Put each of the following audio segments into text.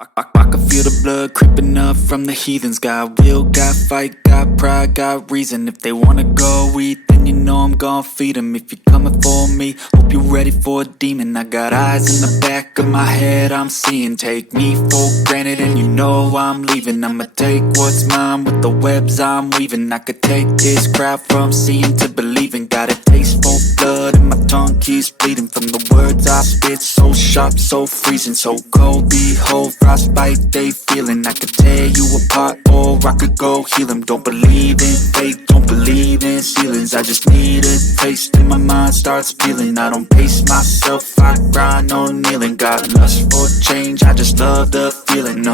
I can feel the blood creeping up from the heathens. Got will, got fight, got pride, got reason. If they wanna go eat, then you know I'm gon' feed them. If you're coming for me, hope you're ready for a demon. I got eyes in the back of my head, I'm seeing. Take me for granted and you know I'm leaving. I'ma take what's mine with the webs I'm weaving. I could take this crowd from seeing to believing. Got a taste for blood and my tongue keeps bleeding from the words I spit. So sharp, so freezing, so cold. Behold, frostbite they feeling. I could tear you apart or I could go heal them. Don't believe in fate, don't believe in ceilings. I just need a taste and my mind starts peeling. I don't pace myself, I grind on kneeling. Got lust for change, I just love the feeling.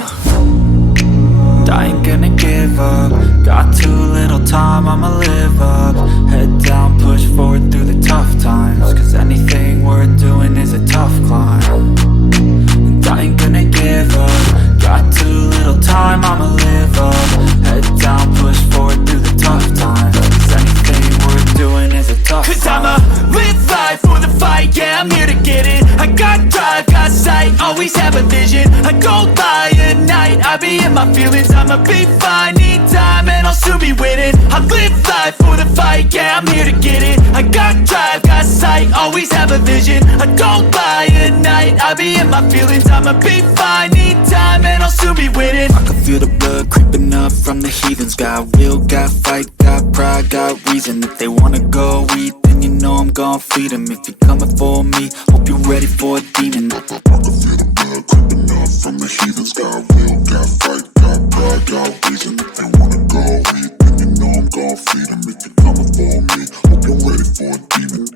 I ain't gonna give up. Got too little time, I'ma live up. Head down, push forward through the tough times. Cause anything worth doing is a tough climb. And I ain't gonna give up. Got too little time, I'ma live up. Head down, push forward through the tough times. Cause anything worth doing is a tough climb. Cause I'ma live life for the fight, yeah, I'm here to get it. I got drive, got sight, always have a vision. I go by at night, I be in my feelings. I'ma be fine, need time and I'll soon be winning. I live life for the fight, yeah, I'm here to get it. I got drive, got sight, always have a vision. I go by at night, I be in my feelings. I'ma be fine, need time and I'll soon be winning. I can feel the blood creeping up from the heathens. Got will, got fight, got pride, got reason. If they wanna go eat, then you know I'm gon' feed them. If you're coming for me, hope you're ready for a demon. I can feel the blood creeping up from the heathens. Got will, got fight, got pride, got reason. If they wanna go eat, then you know I'm gon' feed them. If you're coming for me, hope you're ready for a demon.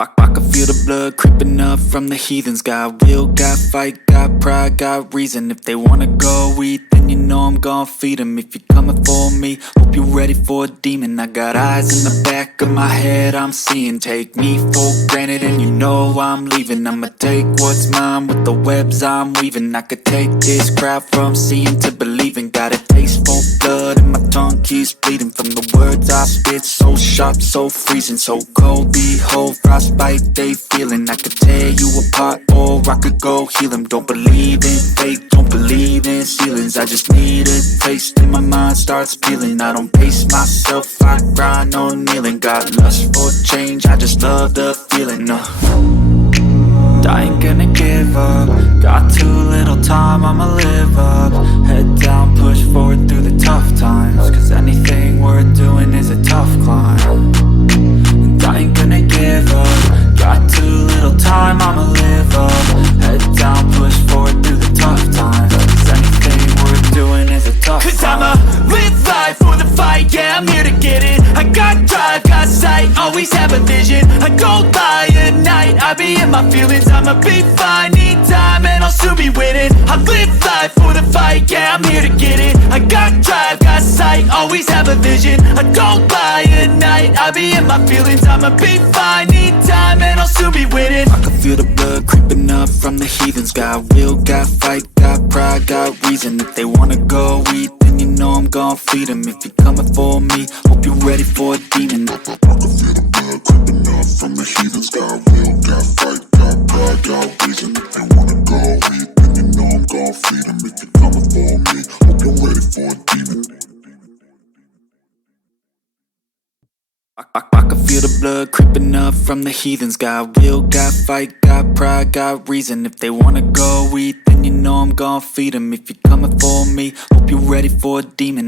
I can feel the blood creeping up from the heathens. Got will, got fight, got pride, got reason. If they wanna go eat, then you know I'm gon' feed them. If you're coming for me, hope you're ready for a demon. I got eyes in the back of my head, I'm seeing. Take me for granted and you know I'm leaving. I'ma take what's mine with the webs I'm weaving. I could take this crowd from seeing to believing. Got a taste for blood and my tongue keeps bleeding from the words I spit. So sharp, so freezing, so cold. Behold, frostbite they feeling. I could tear you apart or I could go heal them. Don't believe in fate, don't believe in ceilings. I just need a taste and my mind starts peeling. I don't pace myself, I grind on kneeling. Got lust for change, I just love the feeling. I ain't gonna give up. Got too little time, I'ma live up. Head down, push forward through the tough times. Cause anything worth doing is a tough climb. And I ain't gonna give up. Got too little time, I'ma live up. Head down, push forward through the tough times. Cause anything worth doing is a tough climb. Cause I'ma live life for the fight, yeah, I'm here to get it. I got drive, got sight, always have a vision. I go by at night, I be in my feelings. I'ma be fine, need time and I'll soon be winning. I live life for the fight, yeah, I'm here to get it. I got drive, got sight, always have a vision. I go by at night, I be in my feelings. I'ma be fine, need time and I'll soon be winning. I can feel the blood creeping up from the heathens. Got will, got fight, got pride, got reason. If they wanna go eat, then you know I'm gon' feed them. If you're coming for me, hope you're ready for a demon. I can feel the blood creeping up from the heathens. Got will, got fight, got pride, got reason. If they wanna go eat, then you know I'm gon' feed them. If you're coming for me, hope you're ready for a demon. I can feel the blood creeping up from the heathens. Got will, got fight, got pride, got reason. If they wanna go eat, then you know I'm gon' feed them. If you're coming for me, hope you're ready for a demon.